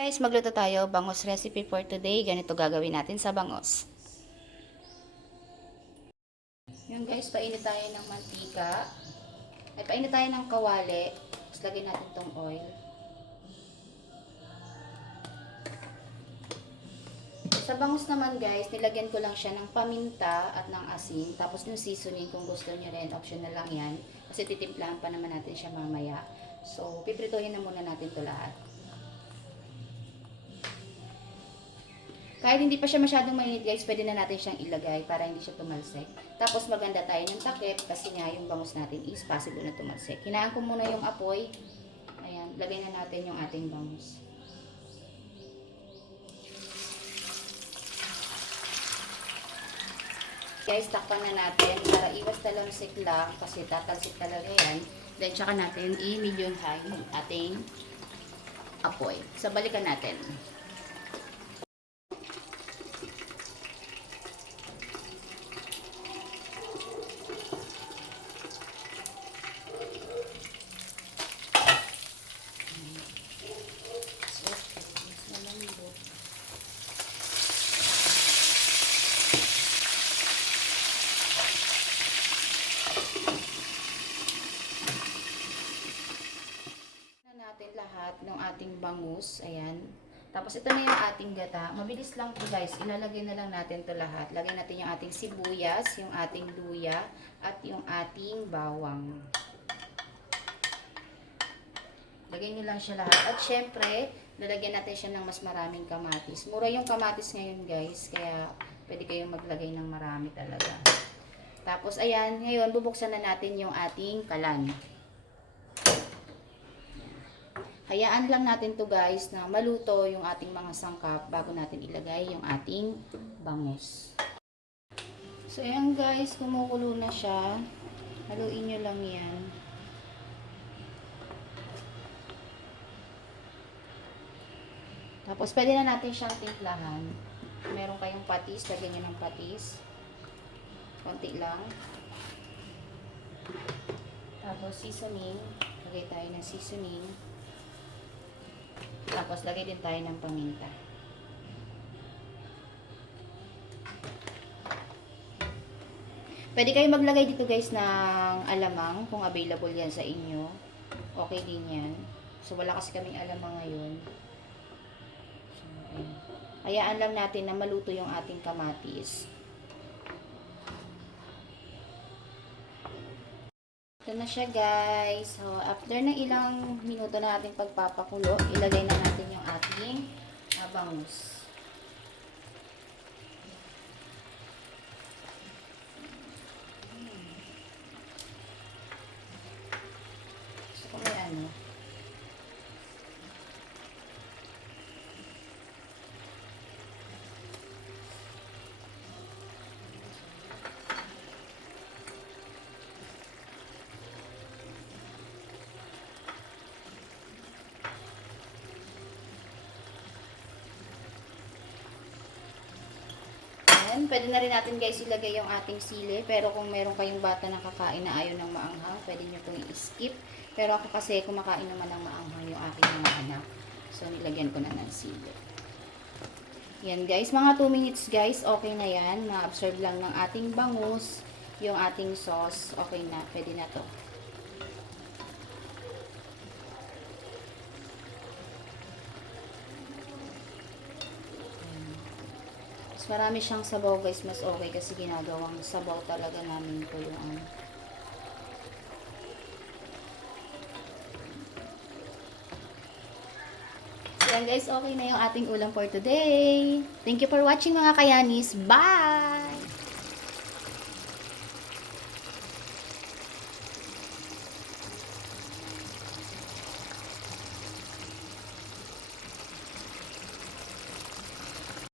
Guys, magluto tayo bangos recipe for today. Ganito gagawin natin sa bangos. Yun guys, painit tayo ng mantika. Ay, painit tayo ng kawali. Tapos lagyan natin tong oil. Sa bangus naman guys, nilagyan ko lang siya ng paminta at ng asin. Tapos yung seasoning kung gusto nyo rin, optional lang yan. Kasi titimplahan pa naman natin siya mamaya. So, piprituhin na muna natin to lahat. Kahit hindi pa siya masyadong mainit guys, pwede na natin siyang ilagay para hindi siya tumalsik. Tapos maganda tayo ng takip kasi nga yung bangus natin is possible na tumalsik. Hinaan ko muna yung apoy. Ayan, lagay na natin yung ating bangus. Guys, takpan na natin para iwas talamsik lang kasi tatalsik talaga yan. Then, tsaka natin i-medium high ating apoy. So, balikan natin. So, mas malambot. na natin lahat ng ating bangus. Ayan. Tapos ito na yung ating gata. Mabilis lang to guys. Ilalagay na lang natin to lahat. Lagay natin yung ating sibuyas, yung ating luya, at yung ating bawang. Lagay nyo lang siya lahat. At syempre, lalagyan natin siya ng mas maraming kamatis. Mura yung kamatis ngayon guys. Kaya pwede kayong maglagay ng marami talaga. Tapos ayan, ngayon bubuksan na natin yung ating kalan. Hayaan lang natin to guys na maluto yung ating mga sangkap bago natin ilagay yung ating bangus. So ayan guys, kumukulo na siya. Haluin nyo lang yan. Tapos pwede na natin siyang timplahan. Meron kayong patis, lagyan nyo ng patis. Konti lang. Tapos seasoning. Lagay tayo ng seasoning. Tapos, lagay din tayo ng paminta. Pwede kayo maglagay dito guys ng alamang kung available yan sa inyo. Okay din yan. So, wala kasi kaming alamang ngayon. So, ayan. Hayaan lang natin na maluto yung ating kamatis. Ito na siya guys. So, after ng ilang minuto na ating pagpapakulo, ilagay na natin yung ating uh, bangus. Gusto ko may ano. Ayan, pwede na rin natin guys ilagay yung ating sili. Pero kung meron kayong bata na kakain na ayaw ng maanghang, pwede nyo itong i-skip. Pero ako kasi kumakain naman ng maanghang yung aking mga anak. So, nilagyan ko na ng sili. Yan guys, mga 2 minutes guys, okay na yan. Ma-absorb lang ng ating bangus, yung ating sauce, okay na, pwede na to. Marami siyang sabaw guys, mas okay kasi ginagawang sabaw talaga namin ko yung ano. So guys, okay na yung ating ulam for today. Thank you for watching mga kayanis. Bye!